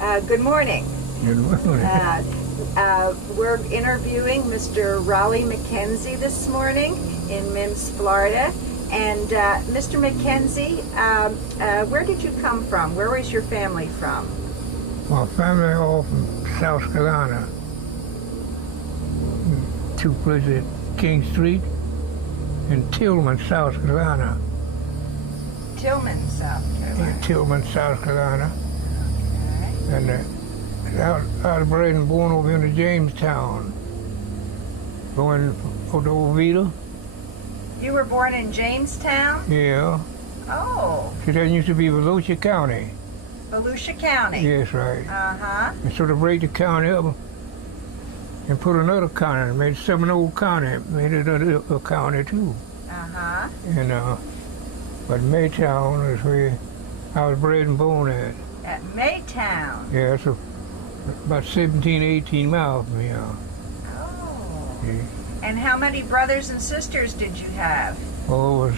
Good morning. Good morning. We're interviewing Mr. Raleigh McKenzie this morning in Mims, Florida. And Mr. McKenzie, where did you come from? Where was your family from? My family all from South Carolina. Two places, King Street and Tillman, South Carolina. Tillman, South Carolina. Yeah, Tillman, South Carolina. Okay. And I was bred and born over into Jamestown, going over to Oviedo. You were born in Jamestown? Yeah. Oh. See, that used to be Volusia County. Volusia County? Yes, right. Uh-huh. And so to break the county up and put another county, made Seminole County, made it a county too. Uh-huh. And but Maytown is where I was bred and born at. At Maytown? Yeah, so about 17, 18 miles from here. Oh. Yeah. And how many brothers and sisters did you have? Oh, it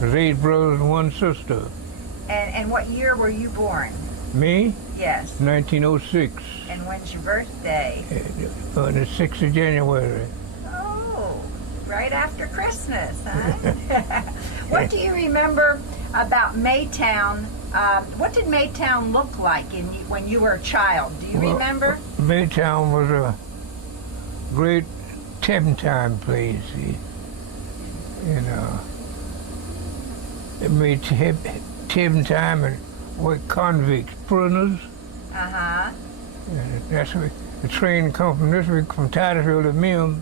was 8 brothers and 1 sister. And what year were you born? Me? Yes. 1906. And when's your birthday? On the 6th of January. Oh, right after Christmas, huh? What do you remember about Maytown? What did Maytown look like when you were a child? Do you remember? Maytown was a great turpentine place. And it made turpentine and white convicts, prisoners. Uh-huh. And that's where the train come from this way, from Titusville to Mims,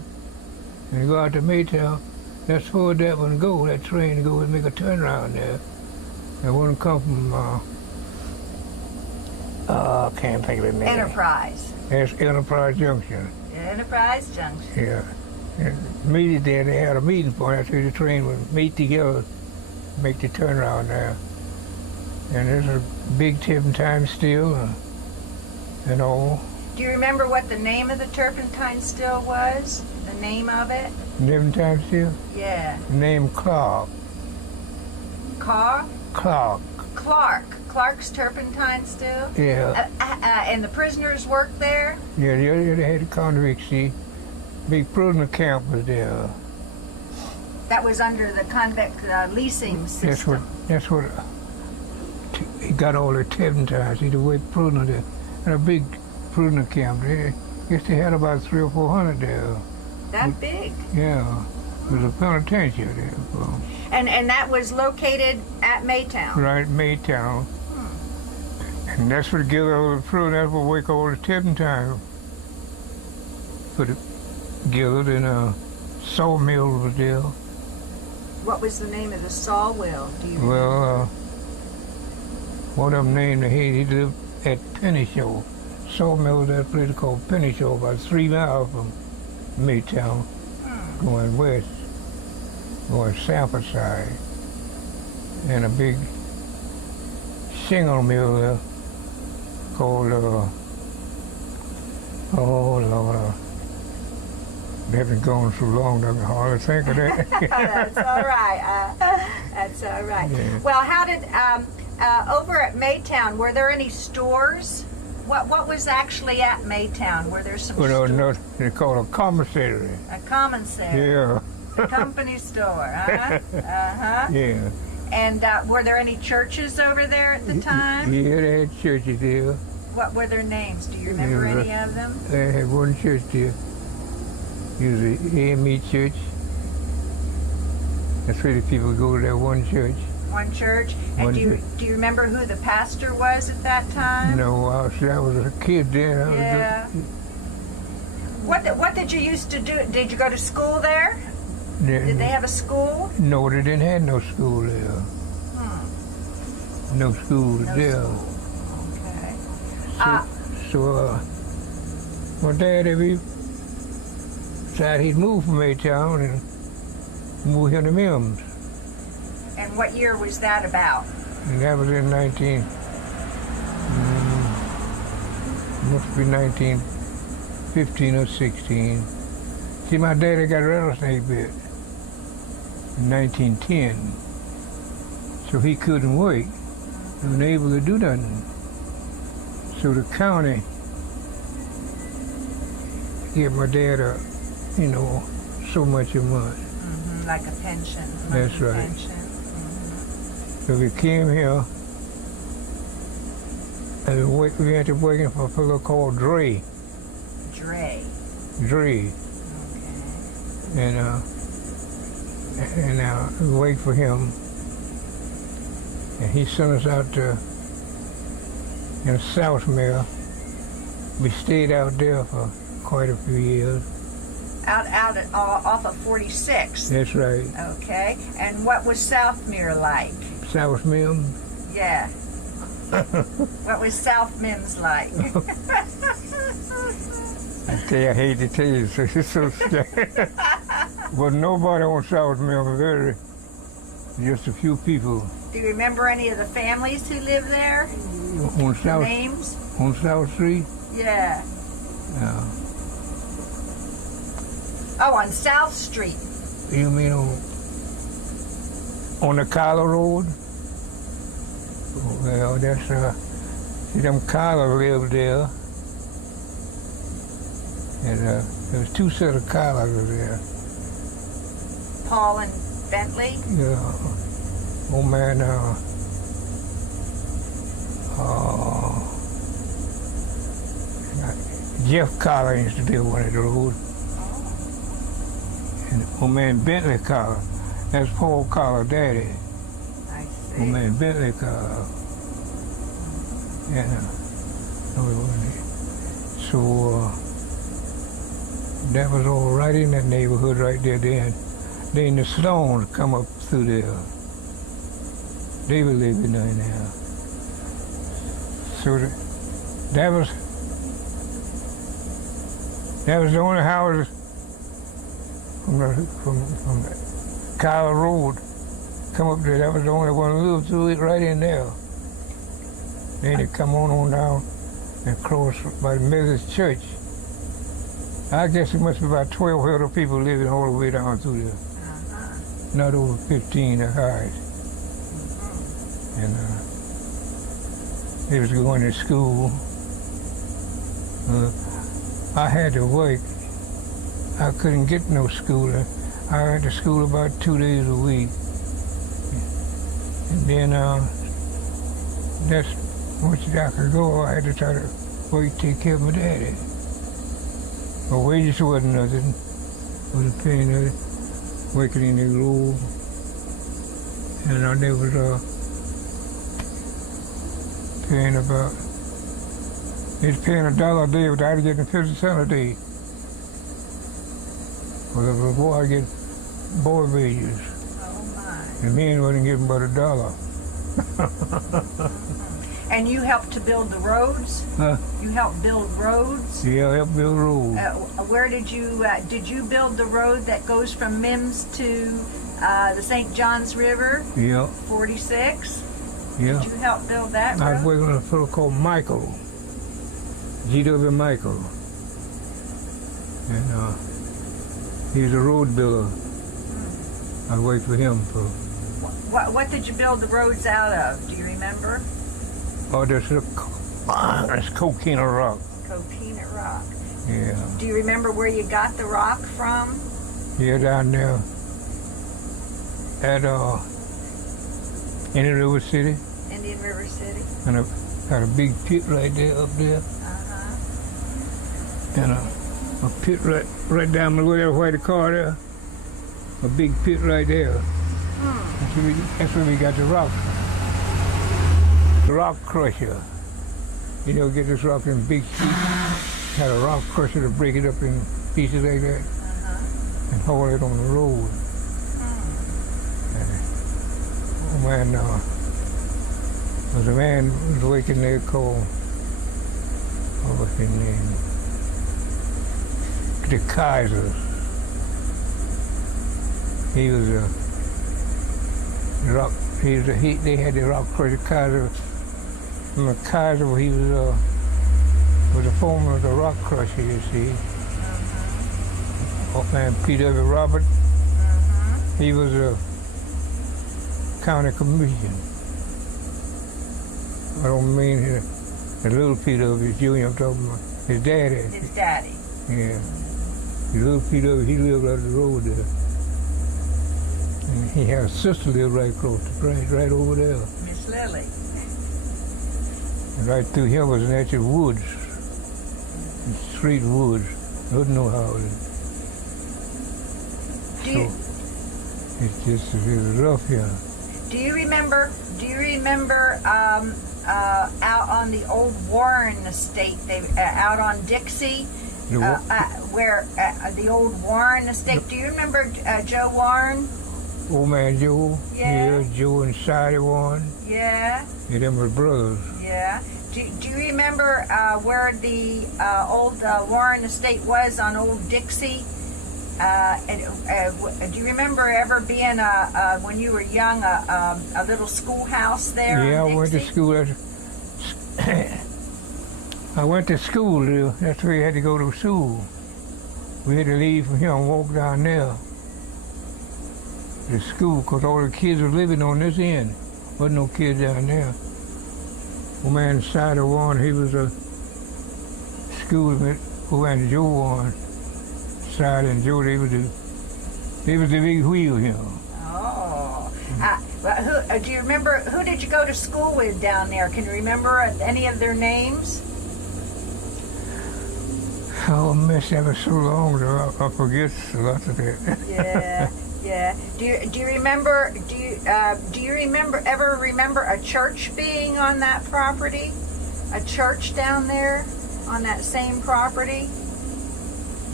and go out to Maytown. That's where that one go, that train go and make a turnaround there. That one come from, I can't think of the name. Enterprise. That's Enterprise Junction. Enterprise Junction. Yeah. And meeting there, they had a meeting point. That's where the train would meet together, make the turnaround there. And there's a big turpentine still and all. Do you remember what the name of the turpentine still was? The name of it? Turpentine still? Yeah. Name Clark. Clark? Clark. Clark's turpentine still? Yeah. And the prisoners worked there? Yeah, they had a convict, see. Big prisoner camp was there. That was under the convict leasing system. That's what he got all the turpentines. See, the way prisoner there. And a big prisoner camp. I guess they had about 300 or 400 there. That big? Yeah. It was a penitentiary there. And that was located at Maytown? Right, Maytown. And that's what give all the prisoners, that's what wake all the turpentine. Put it together, and a sawmill was there. What was the name of the sawmill? Do you Well, one of them named he lived at Penny Show. Sawmill was that place called Penny Show, about 3 miles from Maytown, going west, going Sanford side. And a big shingle mill there called, oh Lord, they've been going so long I can hardly think of that. That's all right. That's all right. Yeah. Well, how did, over at Maytown, were there any stores? What was actually at Maytown? Were there some stores? No, they call it a commissary. A commissary. Yeah. A company store, huh? Uh-huh. Yeah. And were there any churches over there at the time? Yeah, they had churches there. What were their names? Do you remember any of them? They had one church there. It was the AME church. That's where the people go to that one church. One church? And do you remember who the pastor was at that time? No, I was a kid then. Yeah. What did you used to do? Did you go to school there? Did they have a school? No, they didn't have no school there. No school there. School. Okay. So my dad, decided he'd move from Maytown and move here to Mims. And what year was that about? And that was in must be 1915 or 16. See, my daddy got a rattlesnake bit in 1910. So he couldn't work. He wasn't able to do nothing. So So the county give my dad so much a month. Like a pension. That's right. Pension. So we came here, and we had to working for a fellow called Dre. Dre. Dre. Okay. And we wait for him. And he sent us out to Southmere. We stayed out there for quite a few years. Off of 46. That's right. Okay. And what was Southmere like? South Mims. Yeah. What was South Mims like? I hate to tell you, so it's so sad. But nobody on South Mims, just a few people. Do you remember any of the families who lived there? On South, names? On South Street? Yeah. Oh, on South Street. You mean on the Cuylers Road? Well, that's see, them Cuylers lived there, and there was two sets of Cuylers there. Paul and Bentley. Yeah. Oh man, Jeff Cuylers used to live on the road. And old man Bentley Cuylers, that's Paul Cuylers' daddy. I see. Old man Bentley Cuylers. Yeah. So that was all right in that neighborhood right there then. Then the Stones come up through there. They were living down there. So that was the only house from the Kyle Road come up there. That was the only one who lived through it right in there. Then they come on down and cross by the Methodist Church. I guess it must be about 1,200 people living all the way down through there. Not over 15 at highest. And they was going to school. I had to work. I couldn't get no school. I went to school about 2 days a week. And then that's much as I could go. I had to try to work to take care of my daddy. My wages wasn't nothing. Wasn't paying nothing. Working in the road. And they was paying about, they was paying $1 a day without getting 50 cents a day. Well, if a boy get boy wages. Oh my. And men wasn't getting but $1. And you helped to build the roads? Huh? You helped build roads? Yeah, I helped build roads. Where did you build the road that goes from Mims to the St. Johns River? Yeah. 46? Yeah. Did you help build that I was road? working with a fellow called Michael. G.W. Michael. And he was a road builder. I worked for him for... What did you build the roads out of? Do you remember? Oh, that's cocaine rock. Coquina Rock. Yeah. Do you remember where you got the rock from? Yeah, down there at Indian River City. Indian River City. And got a big pit right there up there. And a pit right down below there where the car there. A big pit right there. That's where we got the rock. The rock crusher. You know, get this rock in big sheets. Had a rock crusher to break it up in pieces like that. And haul it on the road. Oh man, there's a man who was working there called, what was his name? The Kaiser. He was a rock. They had the rock crusher Kaiser. From the Kaiser, he was the foreman of the rock crusher. You see. Oh man, P.W. Robert. He was a county commission. I don't mean The little Peter of his junior, I'm talking about his daddy. His daddy. Yeah. The little Peter, he lived out the road there. And he had a sister lived right across the branch, right over there. Miss Lily. And right through here was natural woods. Straight woods. I don't know how it is. It's rough here. Do you remember out on the old Warren estate, out on Dixie, where the old Warren estate? Do you remember Joe Warren? Old man Joe. Yeah. Joe and Sadie Warren. Yeah. Yeah, them were brothers. Yeah. Do you remember where the old Warren estate was on old Dixie? Do you remember ever being when you were young a little schoolhouse there? Yeah, I went to school. I went to school there. That's where you had to go to school. We had to leave from here and walk down there to school because all the kids were living on this end. Wasn't no kids down there. Old man Sider Warren, he was a schoolmate. Old man Joe Warren. Sider and Joe, they was the big wheel here. Oh. Do you remember, who did you go to school with down there? Can you remember any of their names? Oh, miss, that was so long ago, I forget a lot of that. Yeah, yeah. Do you remember? Do you ever remember a church being on that property? A church down there on that same property?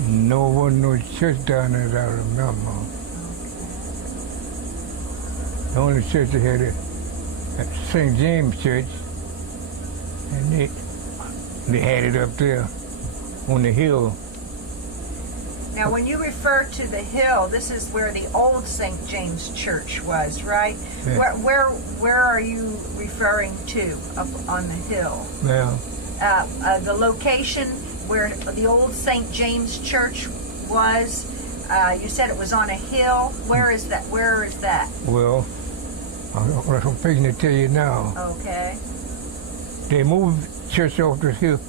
No, wasn't no church down there that I remember. The only church they had at St. James Church, and they had it up there on the hill. Now, when you refer to the hill, this is where the old St. James Church was, right? Yeah. Where are you referring to up on the hill? Well, The location where the old St. James Church was. You said it was on a hill. Where is that? well, I'm fixing to tell you now. Okay. They moved church off this hill.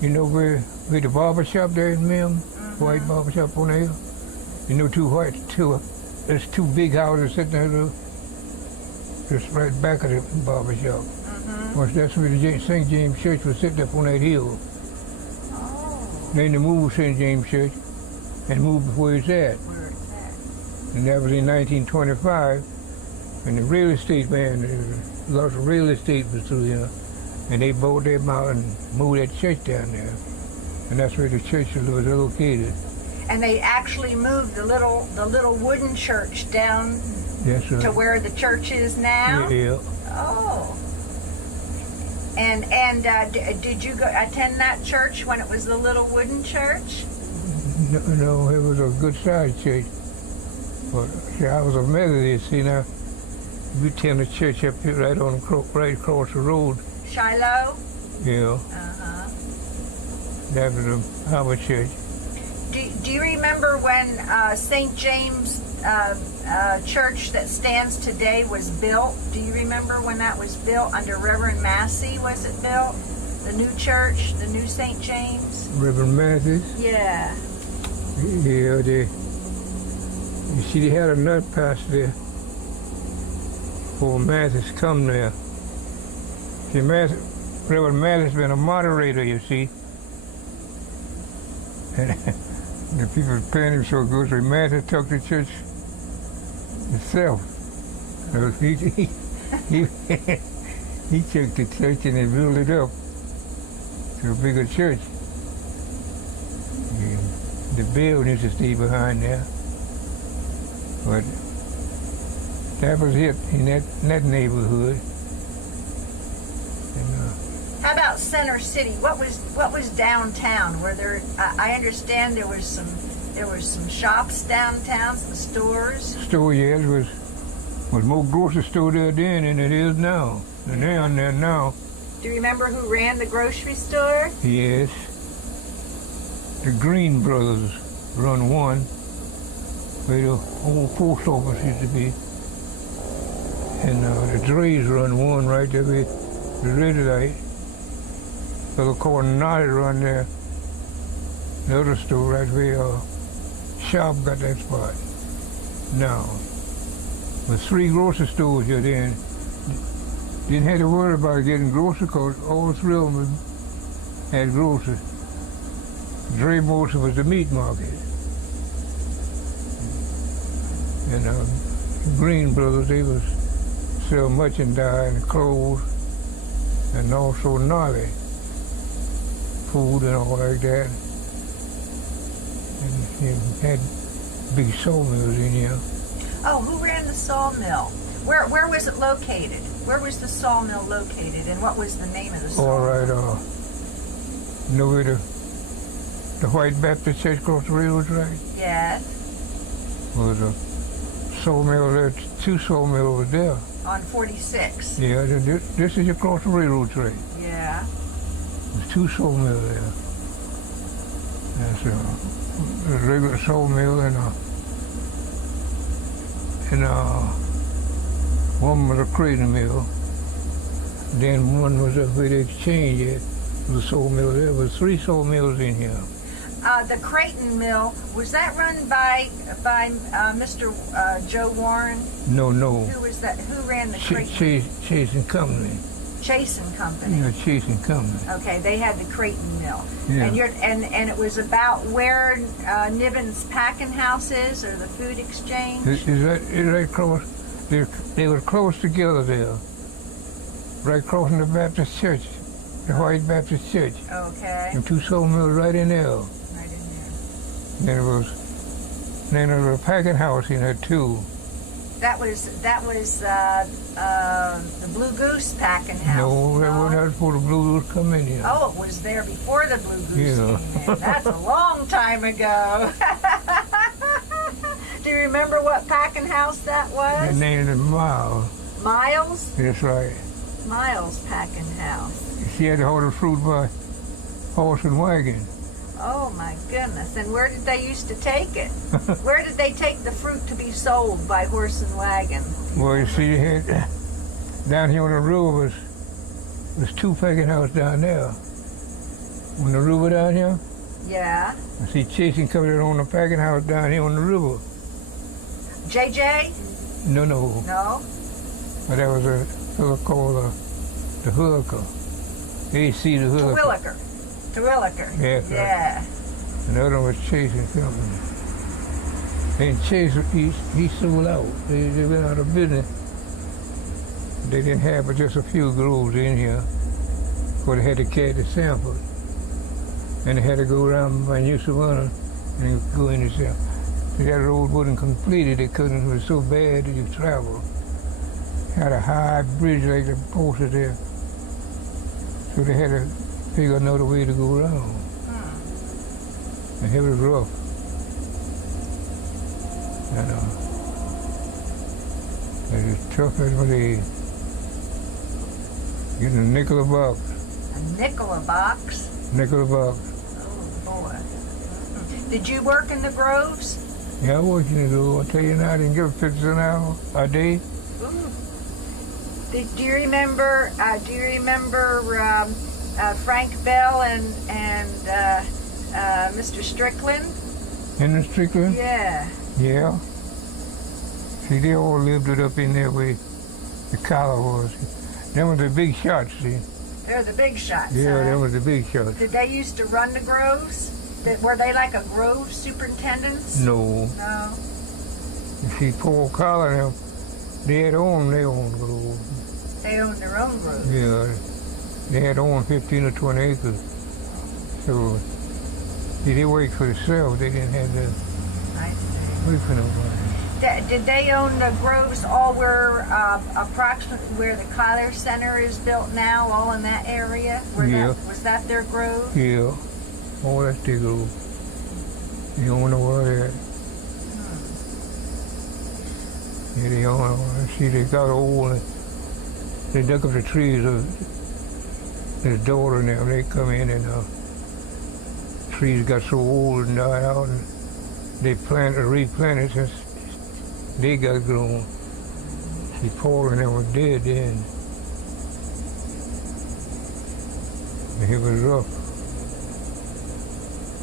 You know where the barber shop there in Mims? White barber shop on the hill? You know there's two big houses sitting there, just right back of the barber shop. Well, that's where the St. James Church was sitting up on that hill. Oh. Then they moved St. James Church and moved where it's at. Where is that? And that was in 1925. And the real estate man, lots of real estate was through here. And they bought them out and moved that church down there. And that's where the church was located. And they actually moved the little wooden church down Yes, sir. to where the church is now? Yeah. Oh. And did you go attend that church when it was the little wooden church? No, it was a good sized church. But see, I was a Methodist, see now. We attend a church up here right across the road. Shiloh? Yeah. Uh-huh. That was our church. Do you remember when St. James Church that stands today was built? Do you remember when that was built? Under Reverend Massey, was it built? The new church, the new St. James? Reverend Matthews? Yeah. Yeah, you see, they had another pastor there before Matthews come there. See, Reverend Matthews been a moderator, you see. And the people paying him so good, so Matthews took the church himself. So he took the church and he built it up to a bigger church. And the building used to stay behind there. But that was it in that neighborhood. And, How about Center City? What was downtown? Were there? I understand there was some shops downtown, some stores. store, yes, was more grocery store there then than it is now. And they're on there now. Do you remember who ran the grocery store? Yes. The Green Brothers run one, where the old post office used to be. And the Dre's run one right there with the red light. little coordinate run there. The other store right where Shop got that spot. Now, with 3 grocery stores here then, didn't have to worry about getting grocery because all 3 of them had grocery. Dre Moser was the meat market. And Green Brothers, they was sell merchandise and clothes, and also Gnarly food and all like that. And he had big sawmills in here. Oh, who ran the sawmill? Where was it located? Where was the sawmill located, and what was the name of the sawmill? All right, you know where the White Baptist Church across the railroad track? Yes. Was a sawmill there, 2 sawmills over there. On 46. Yeah, this is across the railroad track. Yeah. There's 2 sawmills there. That's a regular sawmill and one was a cradle mill. Then one was up where they exchanged it. The sawmill. There was 3 sawmills in here. The Creighton Mill, was that run by Mr. Joe Warren? No. Who was that? Who ran the Creighton? Chase and Company. Chase and Company. Yeah, Chase and Company. Okay, they had the Creighton Mill. Yeah. And it was about where Niven's packing house is, or the food exchange? Is that close? They were close together there. Right crossing the Baptist Church, the White Baptist Church. Okay. And 2 sawmills right in there. Right in there. Then there was a packing house in there too. That was the Blue Goose packing house. No, that wasn't before the Blue Goose come in here. Oh, it was there before the Blue Goose Yeah. came in. That's a long time ago. Do you remember what packing house that The was? name is Miles. Miles? That's right. Miles packing house. She had to haul the fruit by horse and wagon. Oh my goodness. And where did they used to take it? Where did they take the fruit to be sold by horse and wagon? Well, you see, they had, down here on the river was 2 packing houses down there. On the river down here, Yeah. I see Chasing coming on the packing house down here on the river. JJ? No. No. But that was a fellow called the Hooker. AC the Hooker. Terwilliger. Yes, Yeah. And the other one was Chasing Company. And Chase, he sold out. They went out of business. They didn't have but just a few groves in here. So they had to carry the samples. And they had to go around by New Savannah and go in the sample. That road wasn't completed. They couldn't. It was so bad that you traveled. Had a high bridge like the posted there. So they had to figure another way to go around. And it was rough. And it was tough as when they getting a nickel a box. A nickel a box? Nickel a box. Oh boy. Did you work in the groves? Yeah, I worked in the grove. I tell you now, I didn't get 50 an hour a day. Ooh. Do you remember Frank Bell and Mr. Strickland? In the Strickland? Yeah. Yeah. See, they all lived it up in there where the collar was. Them was the big shots, see. They're the big shots. Yeah, huh? them was the big shots. Did they used to run the groves? Were they like a grove superintendents? No. No. You see, Paul Collar and them, they had owned their own grove. They owned their own groves. Yeah. They had owned 15 or 20 acres. So, see, they worked for themselves. They didn't have to I see. work for nobody. Did they own the groves all where approximately where the Cuylers Center is built now, all in that area? Yeah. Was that their grove? Yeah. Oh, that's their grove. They own all that. Yeah, they own. See, they got old. They dug up the trees of his daughter and them. They come in and trees got so old and died out, and they replanted since they got grown. See, Paul and them were dead then. It was rough.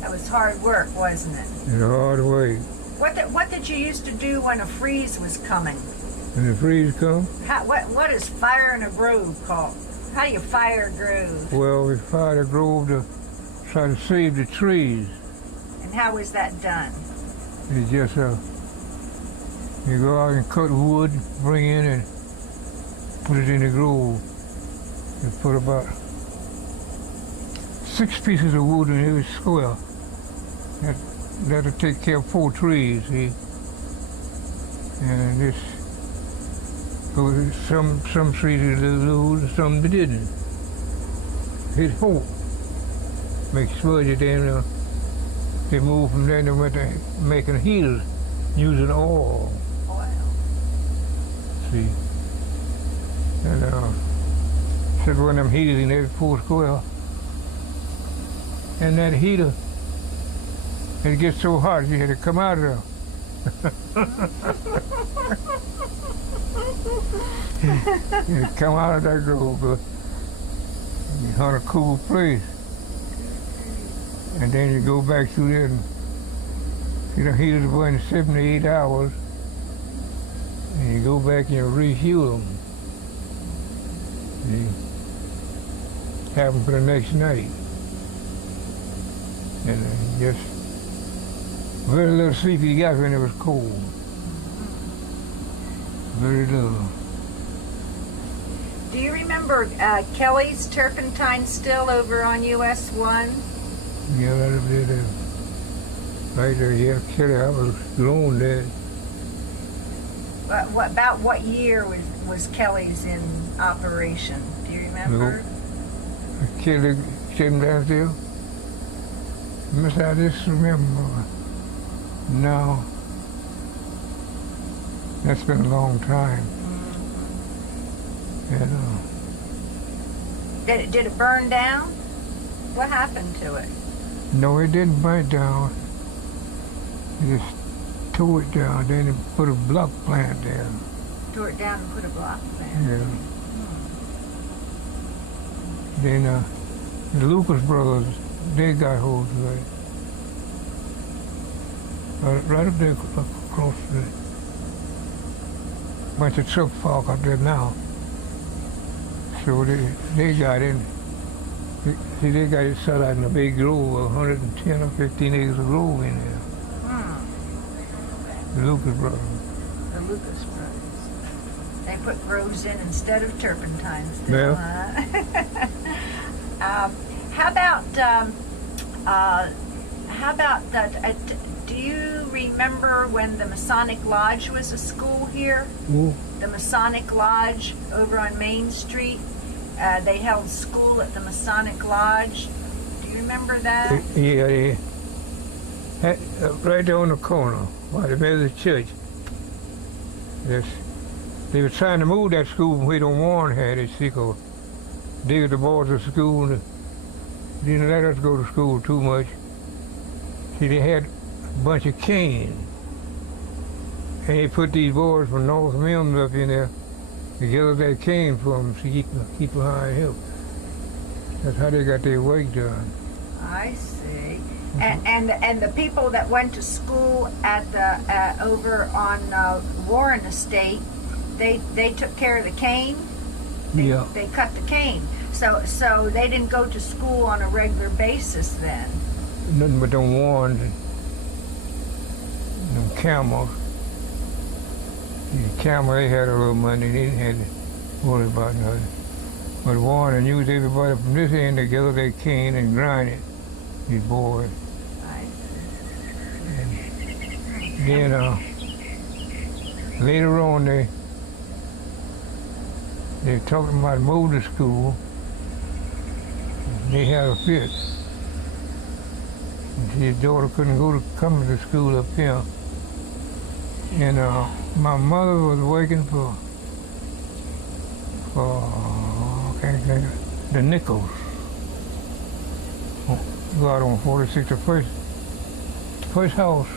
That was hard work, wasn't it? It was a hard way. What did you used to do when a freeze was coming? When the freeze come, What is fire in a grove called? How do you fire a grove? well, we fired a grove to try to save the trees. And how was that done? It's just you go out and cut wood, bring in and put it in the grove. You put about 6 pieces of wood in every square. That'll take care of 4 trees, see? And this, some trees you lose, some they didn't. Hit home. Make smudge it in. They moved from there and they went to making heaters using oil. See? And set one of them heaters in every 4 square. And that heater, it gets so hot you had to come out of there. You come out of that grove, but you hunt a cool place. And then you go back through there and heaters burn 7 to 8 hours. And you go back and you refuel them. You have them for the next night. And just very little sleep you got when it was cold. Very little. Do you remember Kelly's Turpentine still over on US 1? Yeah, that'll be there. Right there, yeah, Kelly, I was grown then. About what year was Kelly's in operation? Do you remember? Kelly came down there. Miss, I just remember. No. That's been a long time. And, Did it burn down? What happened to it? no, it didn't burn down. It just tore it down. Then it put a block plant there. Tore it down and put a block there. Yeah. Then the Lucas brothers, they got hold of it. Right up there across the bunch of truck park out there now. So they got in. See, they got it set out in a big grove, 110 or 15 acres of grove in there. The Lucas brothers. The Lucas brothers. They put groves in instead of turpentines. Yeah. How about that? Do you remember when the Masonic Lodge was a school here? Ooh. The Masonic Lodge over on Main Street. They held school at the Masonic Lodge. Do you remember that? Yeah, they had, right there on the corner by the Methodist Church. Yes, they were trying to move that school from where the Warren had it, see, 'cause they were the boys of school and didn't let us go to school too much. See, they had a bunch of cane. And they put these boys from North Mims up in there to gather that cane from them to keep behind him. That's how they got their work done. I see. And the people that went to school at the over on Warren Estate, they took care of the cane. Yeah. They cut the cane. So they didn't go to school on a regular basis then. Nothing but them Warrens and them Campbells. The Campbell, they had a little money. They didn't have to worry about nothing. But Warren used everybody from this end together, they cane and grind it, these boys. And then later on, they were talking about moving to school. They had a fit. His daughter couldn't come to school up here. And my mother was working for the Nichols. Go out on 46, the first house,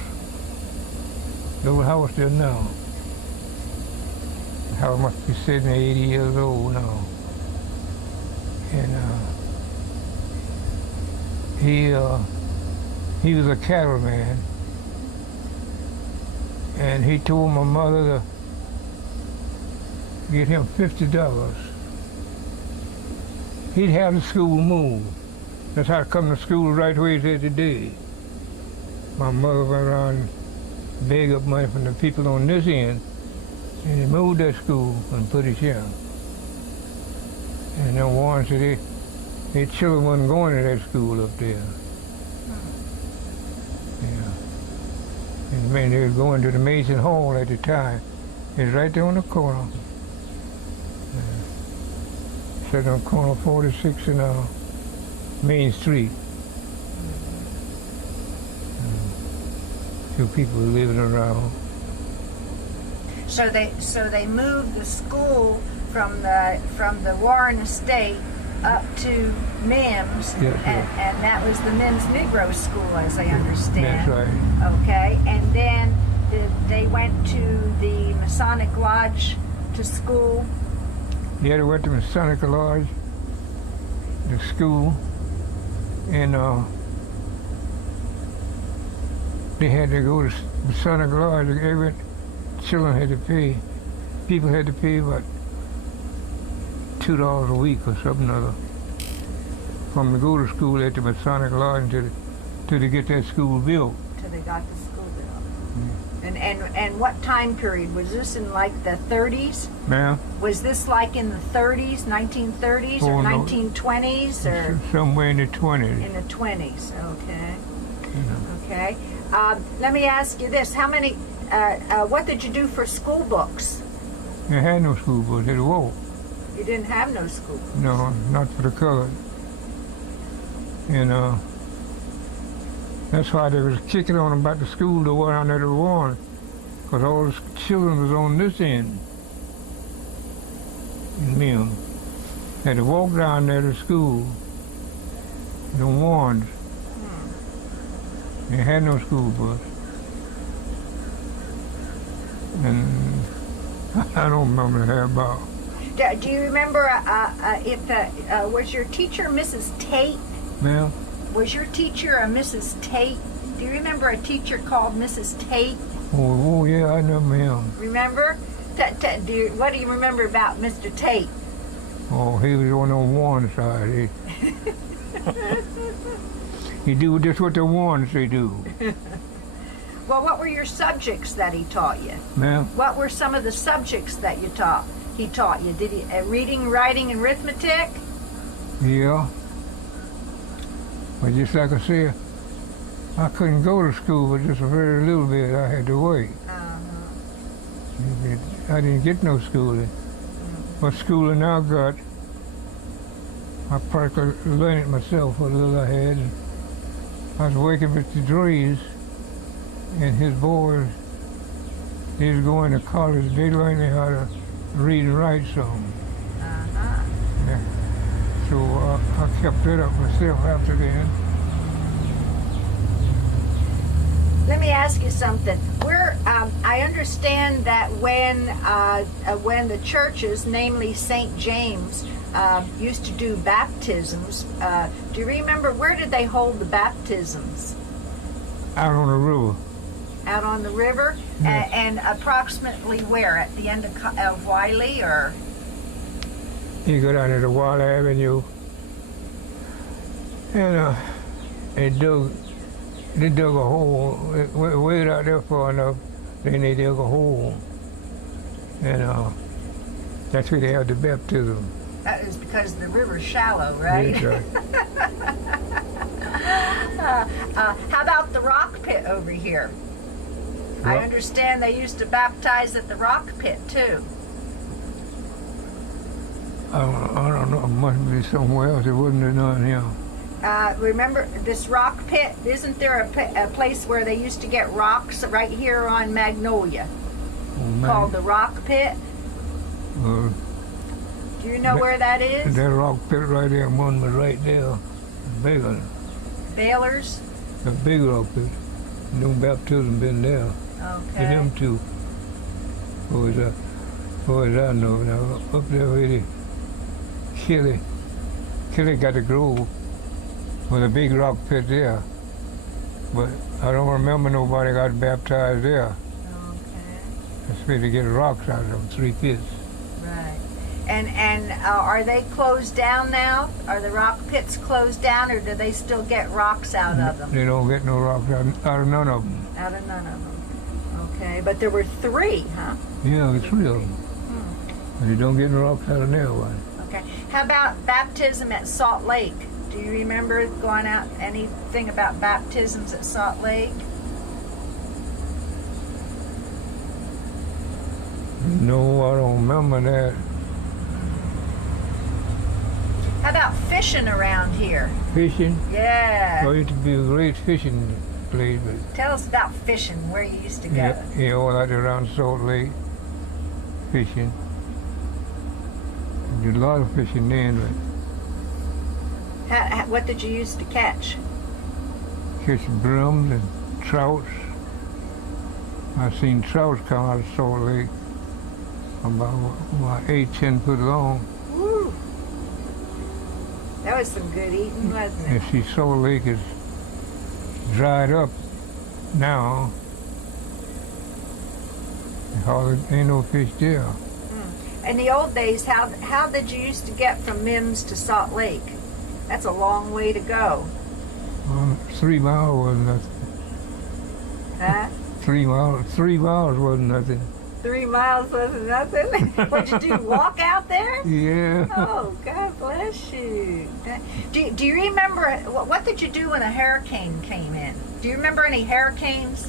the old house there now. The house must be 70, 80 years old now. And he was a cattleman, and he told my mother to get him $50. He'd have the school moved. That's how come the school right where it's at today. My mother went around and begged up money from the people on this end, and he moved that school and put it here. And then once their children wasn't going to that school up there. Yeah. And man, they was going to the Mason Hall at the time. It's right there on the corner. Sitting on corner 46 and Main Street. Few people living around. So they moved the school from the Warren Estate up to Mims, Yes, and that was the Mims Negro School, as I understand. That's right. Okay, and then they went to the Masonic Lodge to school. Yeah, they went to Masonic Lodge, the school, and they had to go to Masonic Lodge. Every children had to pay. People had to pay about $2 a week or something or other from to go to school at the Masonic Lodge till they get that school built. Till they got the school built. And what time period was this, in like the 30s? Ma'am? Was this like in the 30s, 1930s, or 1920s, or somewhere in the 20s? In the 20s. Okay. Yeah. Okay. Let me ask you this: how many? What did you do for school books? They had no school books. They won't. You didn't have no school books. No, not for the colored. And that's why they was kicking on about the school to one under the Warren, because all the children was on this end. In Mims. Had to walk down there to school. The Warrens. They had no school bus. And I don't remember that about. Do you remember was your teacher Mrs. Tate? Ma'am? Was your teacher a Mrs. Tate? Do you remember a teacher called Mrs. Tate? Oh yeah, I know him. Remember? What do you remember about Mr. Tate? Oh, he was on the Warren side. He do just what the Warrens they do. Well, what were your subjects that he taught you? Ma'am? What were some of the subjects that he taught you? Did he reading, writing, and arithmetic? Yeah. But just like I said, I couldn't go to school but just a very little bit. I had to wait. I didn't get no schooling. What schooling I got, I practically learned it myself what little I had. I was working with the Drees and his boys. They was going to college. They learned how to read and write some. Yeah. So I kept that up myself after that. Let me ask you something. I understand that when the churches, namely St. James, used to do baptisms, do you remember where did they hold the baptisms? Out on the river. Out on the river? Yes. And approximately where? At the end of Wiley, or? You go down to the Wiley Avenue, and they dug a hole, way out there far enough, then they dug a hole, and that's where they had the baptism. That is because the river's shallow, right? Yes, right. How about the rock pit over here? I understand they used to baptize at the rock pit, too. I don't know, it must be somewhere else. It wasn't none here. Remember this rock pit? Isn't there a place where they used to get rocks right here on Magnolia called the rock pit? Do you know where that is? That rock pit right there, one was right there. The big one. Baylor's? The big rock pit. No baptism been there. Okay. To them two. Far as I know. Now, up there where the Kelly got the grove. with a big rock pit there. But I don't remember nobody got baptized there. Okay. It's supposed to get rocks out of them 3 pits. Right. And are they closed down now? Are the rock pits closed down, or do they still get rocks out of them? They don't get no rocks out of none of them. Out of none of them. Okay, but there were 3, huh? Yeah, it's real. But they don't get no rocks out of there one. Okay. How about baptism at Salt Lake? Do you remember going out anything about baptisms at Salt Lake? No, I don't remember that. How about fishing around here? Fishing? Yeah. Well, it used to be a great fishing place, but Tell us about fishing, where you used to go. yeah, all out around Salt Lake, fishing. Did a lot of fishing then, What did you used to catch? but catch brums and trouts. I've seen trouts come out of Salt Lake about 8-10 foot long. Woo. That was some good eating, wasn't it? You see, Salt Lake is dried up now. Hardly ain't no fish there. In the old days, how did you used to get from Mims to Salt Lake? That's a long way to go. 3 miles wasn't nothing. Huh? 3 miles wasn't nothing. 3 miles wasn't nothing? What'd you do, walk out there? Yeah. Oh, God bless you. Do you remember, what did you do when a hurricane came in? Do you remember any hurricanes?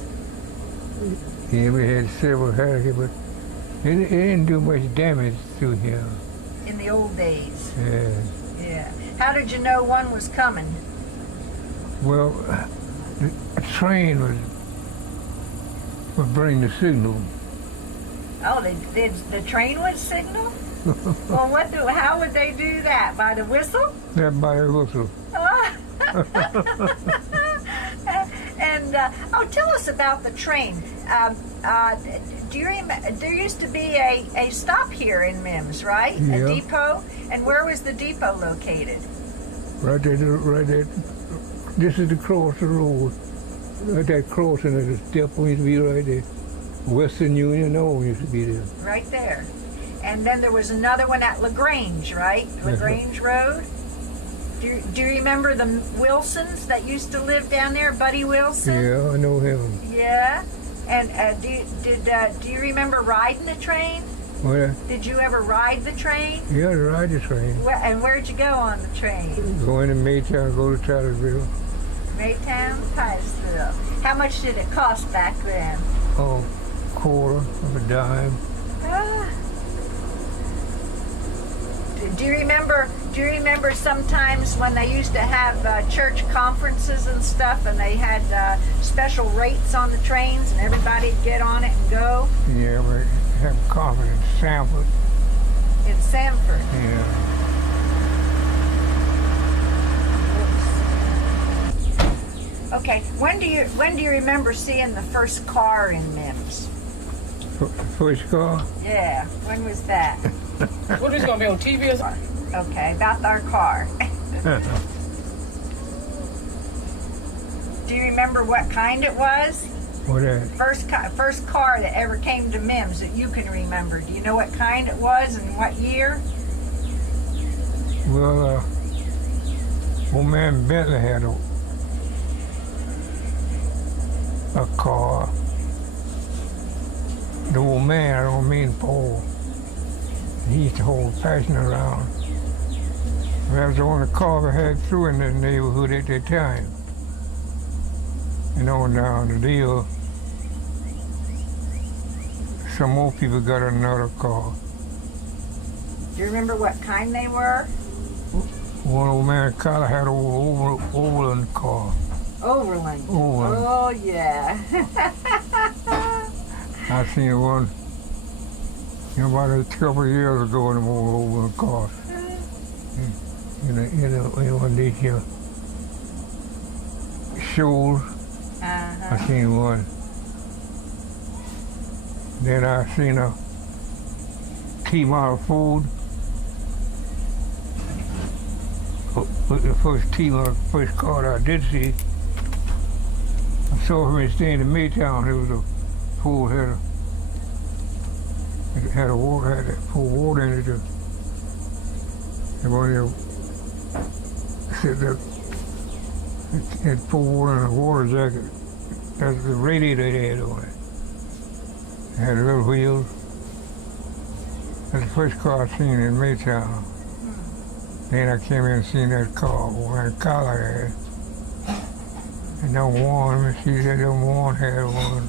Yeah, we had several hurricanes, but it didn't do much damage through here. In the old days? Yeah. Yeah. How did you know one was coming? Well, the train would bring the signal. Oh, the train would signal? Well, how would they do that? By the whistle? That by a whistle. And tell us about the train. Do you remember? There used to be a stop here in Mims, right? Yeah. A depot. And where was the depot located? Right there. This is the cross the road. Right that crossing of the step used to be right there. Western Union Old used to be there. Right there. And then there was another one at LaGrange, right? LaGrange Road. Do you remember the Wilsons that used to live down there, Buddy Wilson? Yeah, I know him. Yeah. And do you remember riding the train? Well, Did you ever ride the train? yeah, I ride the train. And where'd you go on the train? Go into Maytown, go to Tylersville. Maytown, Titusville. How much did it cost back then? Oh, quarter of a dime. Ah. Do you remember sometimes when they used to have church conferences and stuff, and they had special rates on the trains, and everybody'd get on it and go? Yeah, we have coffee in Sanford. In Sanford. Yeah. Okay. When do you remember seeing the first car in Mims? First car? Yeah. When was that? What is gonna be on TV or something? Okay, about our car. Do you remember what kind it was? What that? First car that ever came to Mims that you can remember. Do you know what kind it was and what year? Well, old man Bentley had a car. The old man, I don't mean Paul. He used to hold passion around. That was the only car we had through in the neighborhood at that time. And on down the deal, some more people got another car. Do you remember what kind they were? One old man Carter had an old Overland car. Overland. Overland. Oh, yeah. I seen one about a couple of years ago in an old Overland car. In one of these shows. I seen one. Then I seen a T-model Ford. was the first team of the first card I did see. I saw him staying in Maytown. There was a pool had a water, had full water in it. And one of them said that it had full water in a water jacket. That's the radiator they had on it. It had little wheels. That's the first car I seen in Maytown. Then I came in and seen that car, that collar had. And no one, she said no one had one.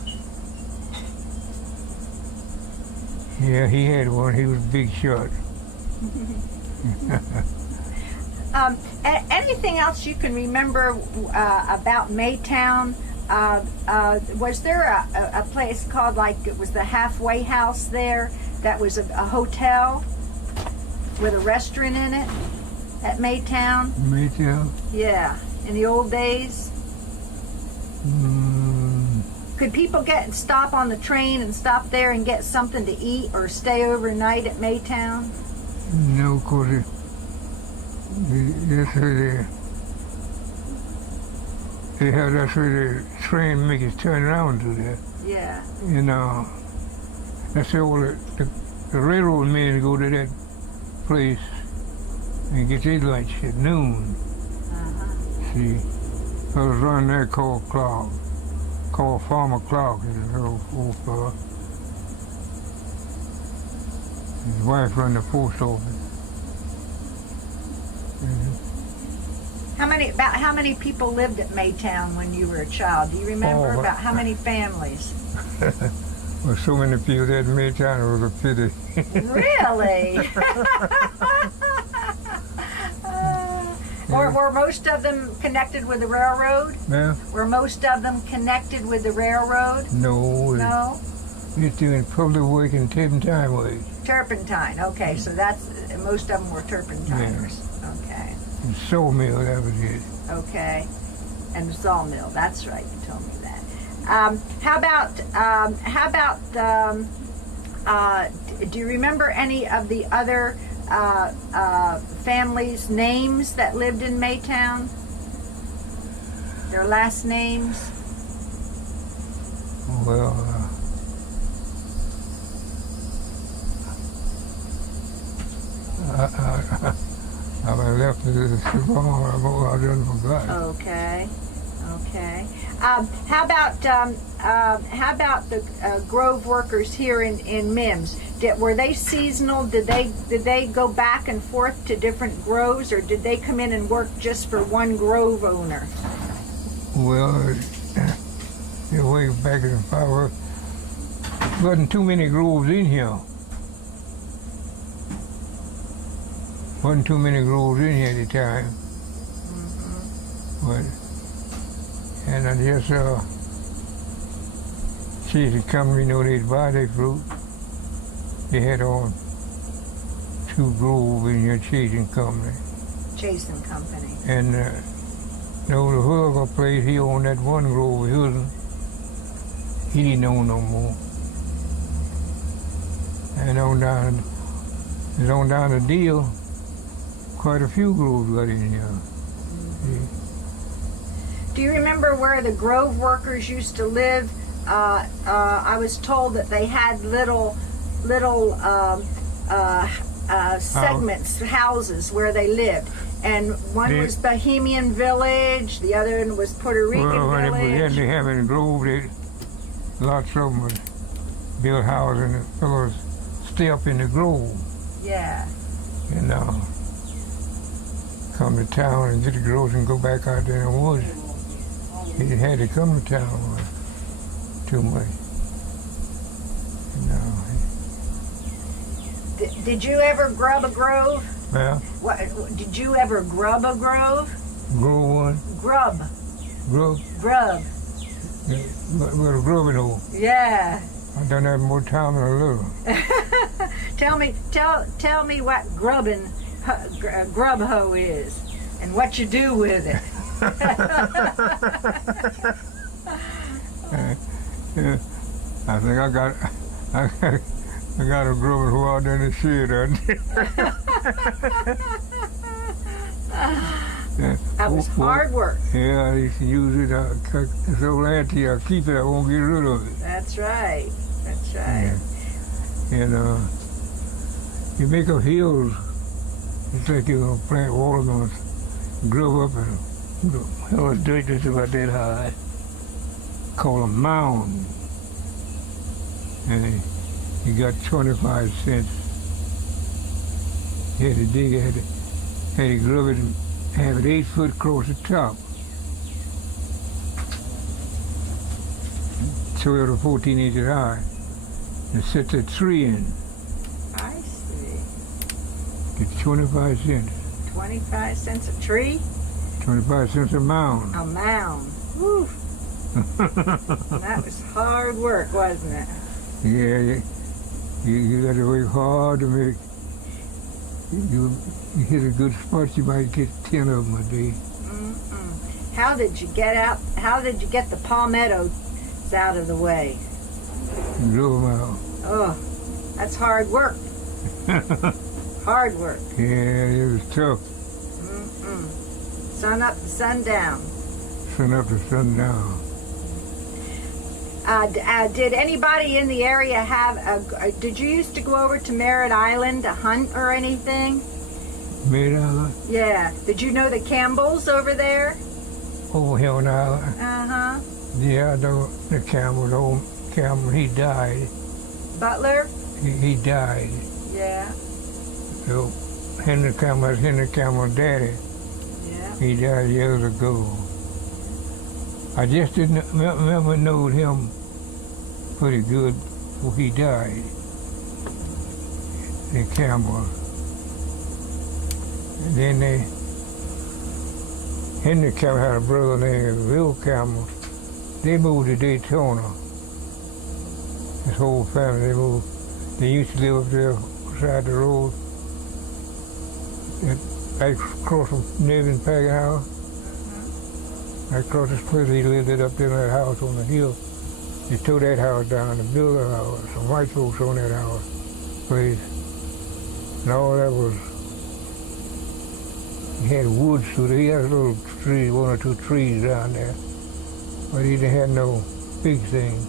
Yeah, he had one. He was a big shot. Anything else you can remember about Maytown? Was there a place called, like, it was the Halfway House there that was a hotel with a restaurant in it at Maytown? Maytown? Yeah, in the old days. Could people stop on the train and stop there and get something to eat or stay overnight at Maytown? No, because that's where the train make it turn around to there. Yeah. You know, that's where all the railroad men go to that place and get their lunch at noon. See, I was running there called Farmer Clark. His wife run the post office. How many people lived at Maytown when you were a child? Do you remember about how many families? Well, so many people at Maytown, it was a pity. Really? Were most of them connected with the railroad? Yeah. Were most of them connected with the railroad? No. No? It's doing public work and turpentine work. Turpentine. Okay, so that's most of them were turpentiners. Yeah. Okay. And sawmill, that was it. Okay. And the sawmill. That's right. You told me that. How about? Do you remember any of the other families' names that lived in Maytown? Their last names? Well, I've left this so long, I done forgot. Okay. How about the Grove workers here in Mims? Were they seasonal? Did they go back and forth to different groves, or did they come in and work just for one grove owner? Well, way back in the fire, wasn't too many groves in here. Wasn't too many groves in here at the time. But, and I just, she used to come, they'd buy their fruit. They had on 2 groves in your Chasing Company. Chasing Company. And the Hoover place, he owned that one grove, he didn't own no more. And on down the deal, quite a few groves got in here. Yeah. Do you remember where the Grove workers used to live? I was told that they had little segments, houses where they lived. And one was Bohemian Village, the other one was Puerto Rican Village. Well, they have in Grove, lots of them would build houses and the fellows stay up in the Grove. Yeah. Come to town and get the groceries and go back out there in the woods. He had to come to town too much. Did you ever grub a grove? Yeah. Did you ever grub a grove? Grove one? Grub. Grub? Grub. What a grubbing hole. Yeah. I've done that more time than a little. Tell me what grub hoe is and what you do with it. Yeah, I think I got a grubbing hole out there in the shed. That was hard work. Yeah, I used to use it. This old auntie, I keep it. I won't get rid of it. That's right. That's right. Yeah. And you make up hills. It's like you're gonna plant watermelons, grow up and the hill of dirt just about that high. Called a mound. And you got 25 cents. You had to dig it, had to grub it and have it 8 foot across the top. 12 to 14 inches high. And set the tree in. I see. Get 25 cents. 25 cents a tree? 25 cents a mound. A mound. Woo. That was hard work, wasn't it? Yeah, you got to work hard to make. You hit a good spot, you might get 10 of them a day. How did you get out? How did you get the palmettos out of the way? Blow them out. Oh, that's hard work. Hard work. Yeah, it was tough. Sun up to sundown. Sun up to sundown. Did anybody in the area have? Did you used to go over to Merritt Island to hunt or anything? Merritt Island? Yeah. Did you know the Campbells over there? Over here on the island? Uh-huh. Yeah, I know the Campbell. The old Campbell, he died. Butler? He died. Yeah. So Henry Campbell's daddy. Yeah. He died years ago. I just didn't remember knowing him pretty good before he died. The Campbell. And then Henry Campbell had a brother named Bill Campbell. They moved to Daytona. His whole family, they moved. They used to live up there beside the road. Right across from Nevin Pagan House. Right across this place, he lived it up there in that house on the hill. They tore that house down and built a house. Some white folks on that house place. And all that was, he had woods through there. He had a little tree, 1 or 2 trees down there. But he didn't have no big thing.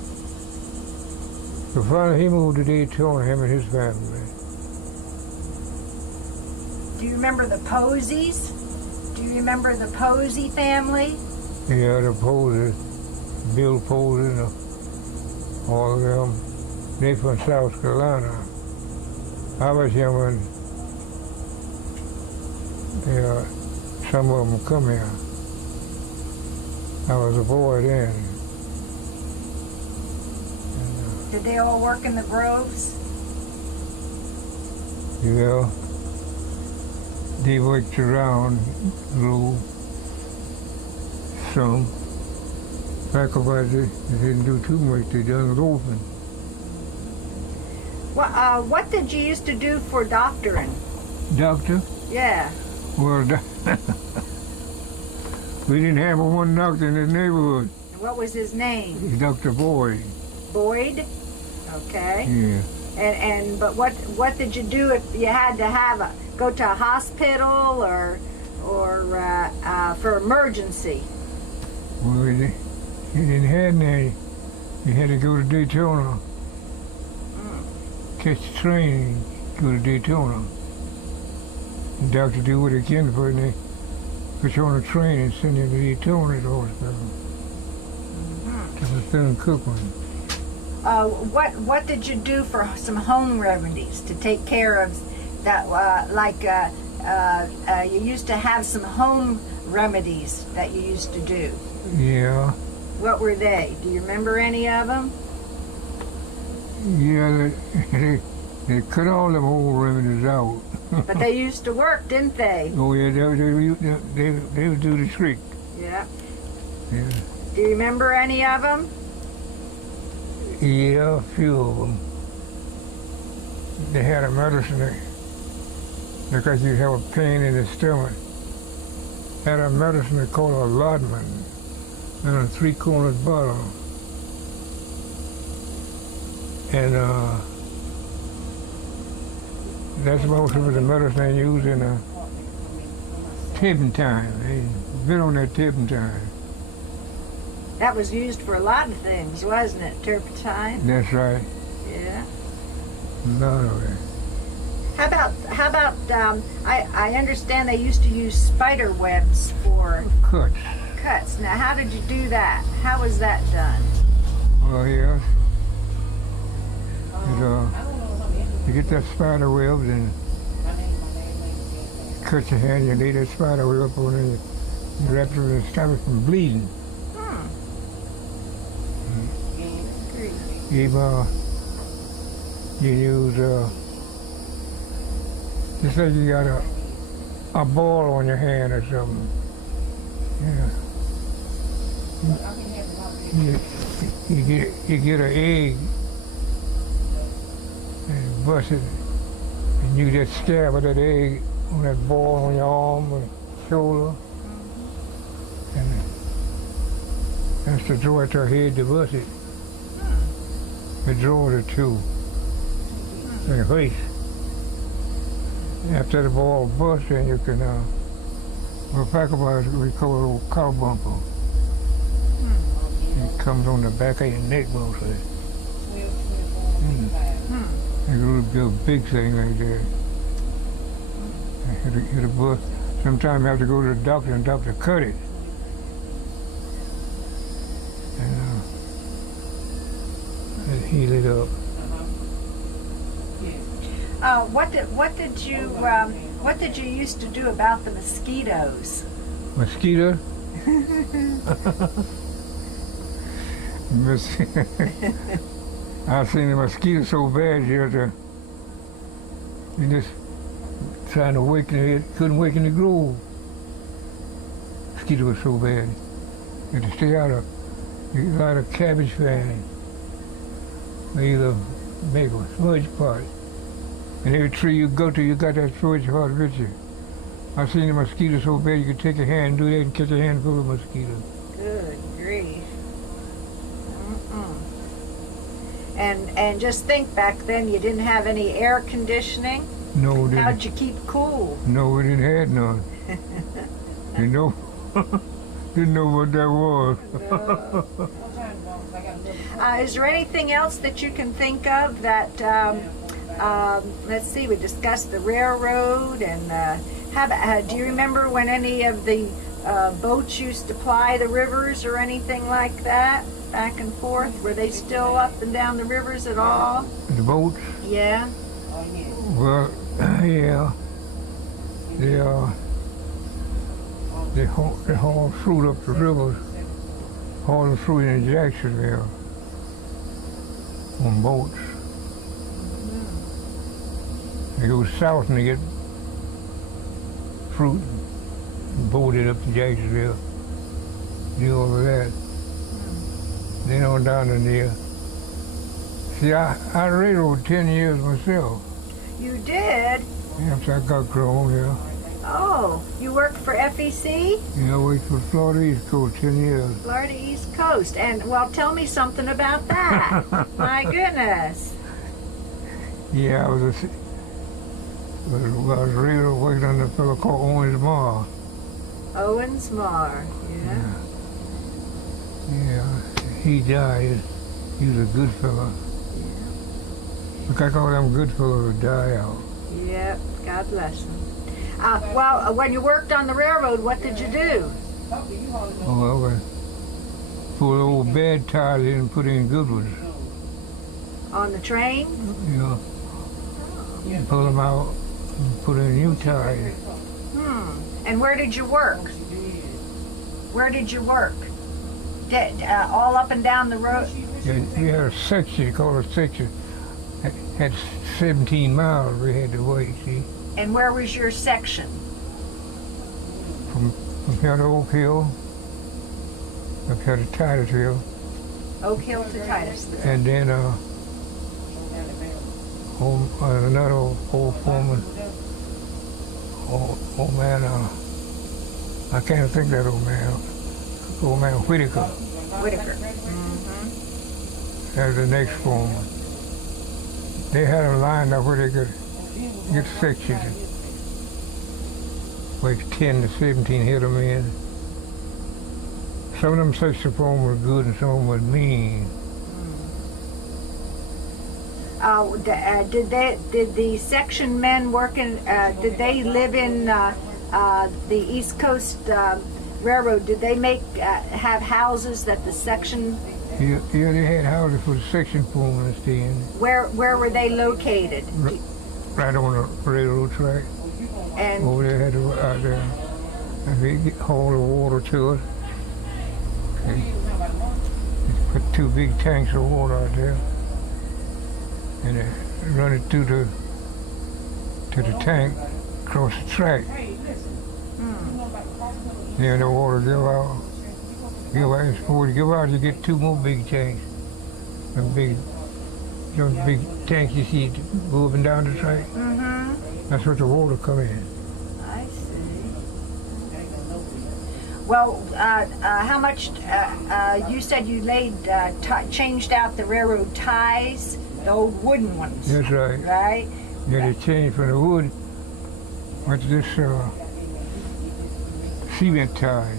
So finally he moved to Daytona, him and his family. Do you remember the Posies? Do you remember the Posey family? Yeah, the Posey, Bill Posey, and all of them. They from South Carolina. I was young when some of them come here. I was a boy then. Did they all work in the groves? Yeah, they worked around a little, some. Back about they didn't do too much, they done loafing. Well, what did you used to do for doctoring? Doctor? Yeah. Well, we didn't have one doctor in the neighborhood. What was his name? He's Dr. Boyd. Boyd? Okay. Yeah. But what did you do if you had to go to a hospital or for emergency? Well, he didn't have any. He had to go to Daytona. Catch the train and go to Daytona. The doctor do what he can for it, and they put you on a train and send you to Daytona at the hospital. To the Thurn Cookman. What did you do for some home remedies to take care of that? You used to have some home remedies that you used to do. Yeah. What were they? Do you remember any of them? Yeah, they cut all them old remedies out. But they used to work, didn't they? Oh yeah, they would do the trick. Yeah. Yeah. Do you remember any of them? Yeah, a few of them. They had a medicine because you have a pain in the stomach. Had a medicine they called a laudanum in a 3-cornered bottle. And that's most of the medicine they use in turpentine. They been on that turpentine. That was used for a lot of things, wasn't it? Turpentine. That's right. Yeah. A lot of it. How about? I understand they used to use spider webs for Cuts. cuts. Now, how did you do that? How was that done? Well, yeah. You get that spider web and cut your hand, you lay that spider web up on it, you wrap it and stop it from bleeding. You use, just like you got a ball on your hand or something. Yeah. You get an egg and bust it, and you just stab at that egg on that ball on your arm or shoulder, and that's to draw it to her head to bust it. It draws it too. In the face. After the ball busts, then you can, well, back about it, we call it a little cow bumper. It comes on the back of your neck mostly. It's a big thing right there. Hit a bust. Sometimes you have to go to the doctor and the doctor cut it. And heal it up. What did you used to do about the mosquitoes? Mosquito? I've seen the mosquito so bad here you just trying to waken it, couldn't waken the grove. Mosquito was so bad. You had to stay out of cabbage fanning. Or either make a smudge pot. And every tree you go to, you got that smudge pot with you. I've seen the mosquito so bad you could take your hand and do that and catch a handful of mosquitoes. Good grief. And just think, back then you didn't have any air conditioning. No, we didn't. How'd you keep cool? No, we didn't have none. You know, didn't know what that was. Is there anything else that you can think of that? Let's see. We discussed the railroad, and do you remember when any of the boats used to ply the rivers or anything like that? Back and forth? Were they still up and down the rivers at all? The boats? Yeah. Well, yeah. They haul fruit up the rivers, haul the fruit in Jacksonville on boats. They go south and they get fruit and boat it up to Jacksonville. Do all of that. Then on down in there. See, I railroad 10 years myself. You did? After I got grown, yeah. Oh, you worked for FEC? Yeah, I worked for Florida East Coast 10 years. Florida East Coast. And, well, tell me something about that. My goodness. Yeah, I was railroad working under a fellow called Owens Marr. Owens Marr, yeah. Yeah, he died. He was a good fellow. Yeah. Look, I call them good fellows to die out. Yep, God bless him. When you worked on the railroad, what did you do? Oh, well, pull old bad tires in and put in good ones. On the train? Yeah. Pull them out and put in new tires. And where did you work? Where did you work? All up and down the road? Yeah, we had a section, called a section. Had 17 miles we had to wait, see? And where was your section? From here to Oak Hill, up here to Titusville. Oak Hill to Titusville. And then another old foreman, old man, I can't think of that old man Whitaker. Whitaker. That was the next foreman. They had a line up where they could get sections, like 10 to 17 hit them in. Some of them section foremen were good and some of them were mean. Did the section men work in? Did they live in the East Coast Railroad? Did they have houses that the section? Yeah, they had houses for the section foremen to stay in. Where were they located? Right on the railroad track. And Over there had out there. And they haul the water to it. They put 2 big tanks of water out there. And they run it to the tank across the track. Then the water give out. And before you give out, you get 2 more big tanks. Those big tanks you see moving down the track. mm-hmm. That's what the water come in. I see. Well, how much? You said you changed out the railroad ties, the old wooden ones. That's right. Right. Yeah, they changed from the wood went to this cement tie.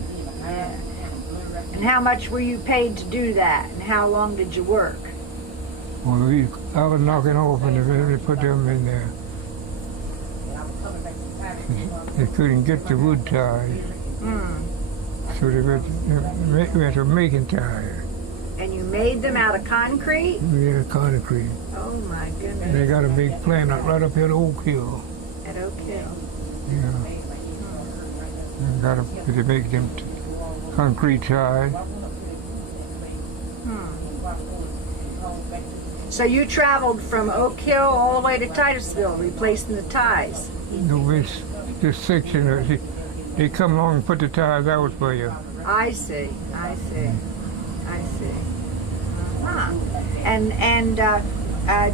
And how much were you paid to do that? And how long did you work? Well, I was knocking off and they put them in there. They couldn't get the wood ties. So they went to making tires. And you made them out of concrete? We had concrete. Oh my goodness. They got a big plant right up here at Oak Hill. At Oak Hill. Yeah. They make them concrete tires. So you traveled from Oak Hill all the way to Titusville, replacing the ties. No, this section, they come along and put the tires out for you. I see. Huh. And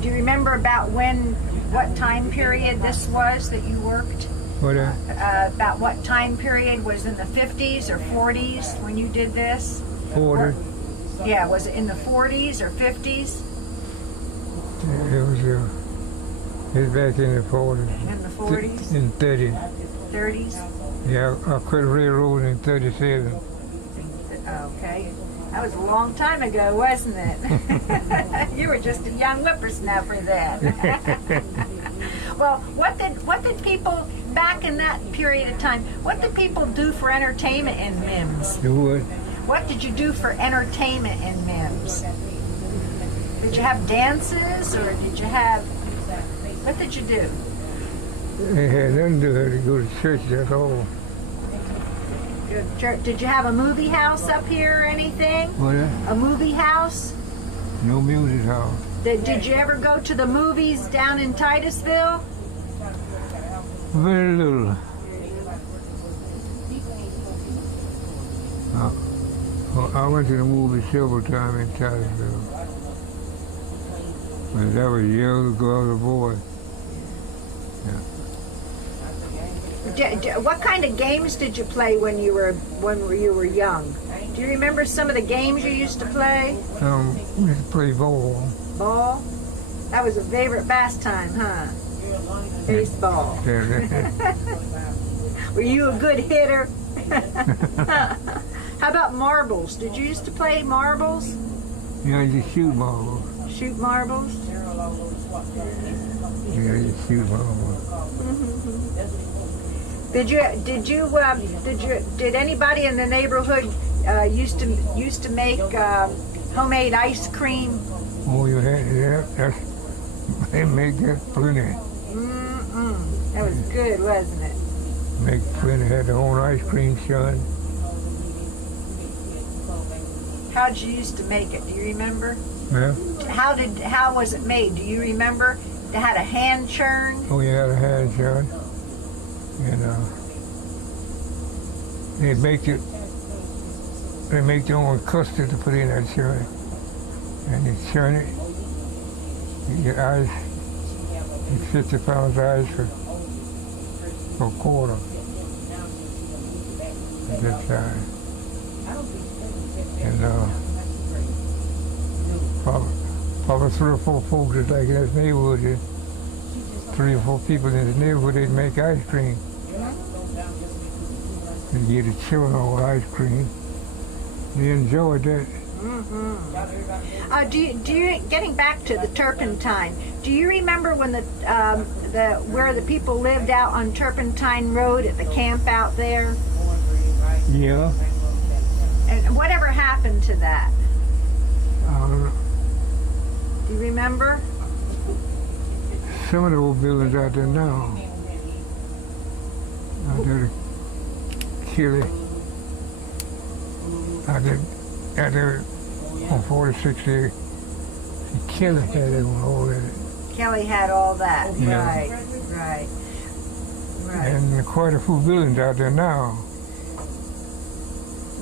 do you remember about what time period this was that you worked? What? About what time period? Was it in the 50s or 40s when you did this? 40. Yeah, was it in the 40s or 50s? It was back in the 40s. In the 40s? In 30s. 30s? Yeah, I quit railroad in 37. Okay. That was a long time ago, wasn't it? You were just a young whippersnapper then. Well, what did people back in that period of time? What did people do for entertainment in Mims? You would? What did you do for entertainment in Mims? Did you have dances, or did you have? What did you do? They had nothing to do. To go to church. That's all. Did you have a movie house up here or anything? What? A movie house? No music house. Did you ever go to the movies down in Titusville? Very little. I went to the movie several times in Titusville. But that was years ago. I was a boy. What kind of games did you play when you were young? Do you remember some of the games you used to play? We used to play ball. Ball? That was a favorite pastime, huh? Baseball. Were you a good hitter? How about marbles? Did you used to play marbles? Yeah, I used to shoot balls. Shoot marbles? Yeah, I used to shoot balls. Did anybody in the neighborhood used to make homemade ice cream? Oh, you had that? They make that plenty. That was good, wasn't it? Make plenty. Had their own ice cream shop. How'd you used to make it? Do you remember? Yeah. How was it made? Do you remember? They had a hand churn. Oh, yeah, the hand shot. And they make their own custard to put in that churn. And you churn it. You get ice. 50 pounds of ice for a quarter at that time. And probably 3 or 4 folks that's like in this neighborhood, 3 or 4 people in the neighborhood, they'd make ice cream. And get the children all ice cream. They enjoyed that. Do you getting back to the turpentine? Do you remember when where the people lived out on Turpentine Road at the camp out there? Yeah. And whatever happened to that? Uh, Do you remember? some of the old buildings out there now. Out there, Kelly. Out there on 46 there. Kelly had that one all in it. Kelly had all that. Yeah. Right. And quite a few buildings out there now.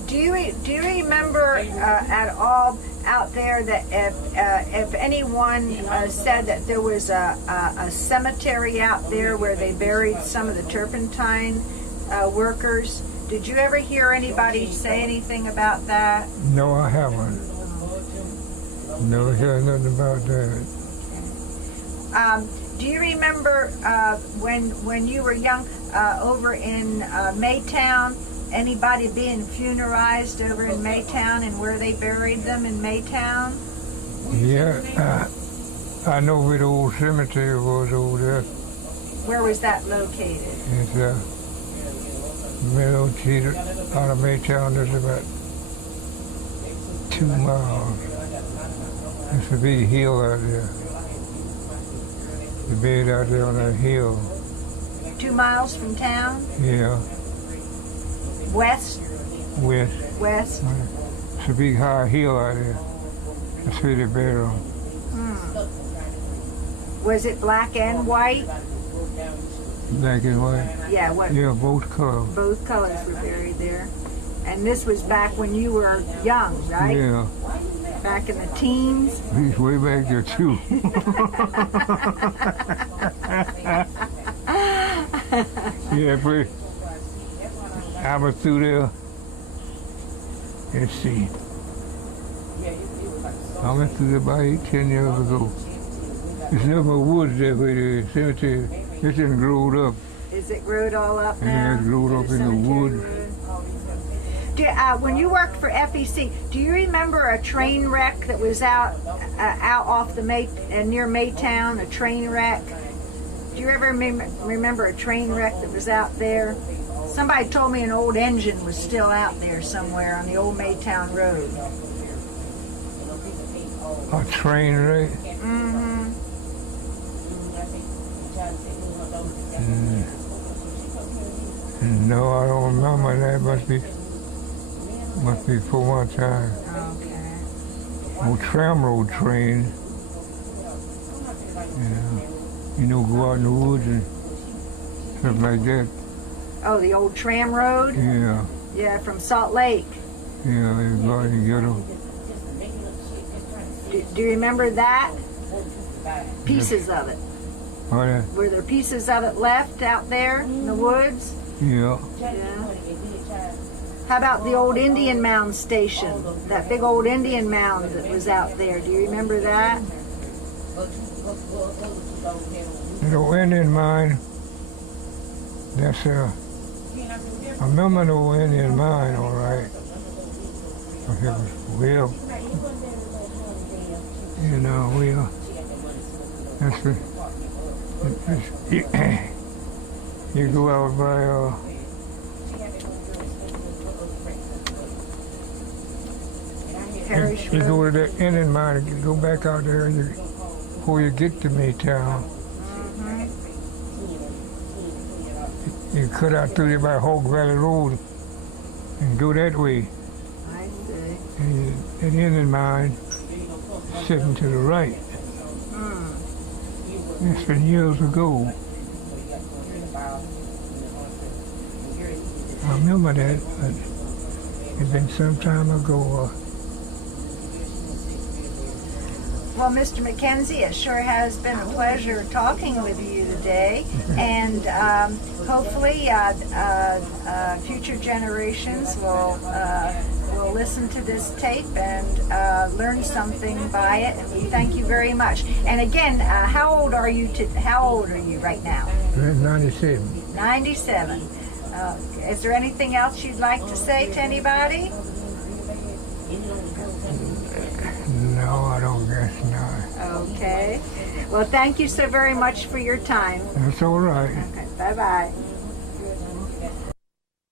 Do you remember at all out there that if anyone said that there was a cemetery out there where they buried some of the turpentine workers? Did you ever hear anybody say anything about that? No, I haven't. Never heard nothing about that. Do you remember when you were young over in Maytown? Anybody being funeralized over in Maytown and where they buried them in Maytown? Yeah, I know where the old cemetery was over there. Where was that located? It's middle cheater out of Maytown. There's about 2 miles. There's a big hill out there. The bed out there on that hill. 2 miles from town? Yeah, West? west. It's a big high hill out there. That's where they buried them. Was it black and white? Black and white. Yeah, what? Yeah, both colors. Both colors were buried there. And this was back when you were young, right? Yeah. Back in the teens? He's way back there too. Yeah, but I was through there. Let's see. I went through there about 10 years ago. There's never woods there where the cemetery. It's just growed up. Is it growed all up now? Yeah, it's growed up in the woods. When you worked for FEC, do you remember a train wreck that was out off the near Maytown? A train wreck. Do you ever remember a train wreck that was out there? Somebody told me an old engine was still out there somewhere on the old Maytown Road. A train wreck? Mm-hmm. No, I don't remember that. Must be for one time. Okay. Old tramroad train. Yeah. You know, go out in the woods and stuff like that. Oh, the old tram road? Yeah. Yeah, from Salt Lake. Yeah, they go out and get them. Do you remember that? Pieces of it. Oh, yeah. Were there pieces of it left out there in the woods? Yeah. Yeah. How about the old Indian Mound station? That big old Indian mound that was out there. Do you remember that? The old Indian mine, that's I remember the old Indian mine, all right. It was well, you know, well, that's you go out by, Parish you Road. go to the Indian mine, and you go back out there and before you get to Maytown. You cut out through there by Hog Valley Road and go that way. I see. And an Indian mine sitting to the right. It's been years ago. I remember that, but it's been some time ago. Well, Mr. McKenzie, it sure has been a pleasure talking with you today, and hopefully future generations will listen to this tape and learn something by it. And we thank you very much. And again, how old are you right now? 97. 97. Is there anything else you'd like to say to anybody? No, I don't guess not. Okay. Well, thank you so very much for your time. That's all right. Okay, bye-bye.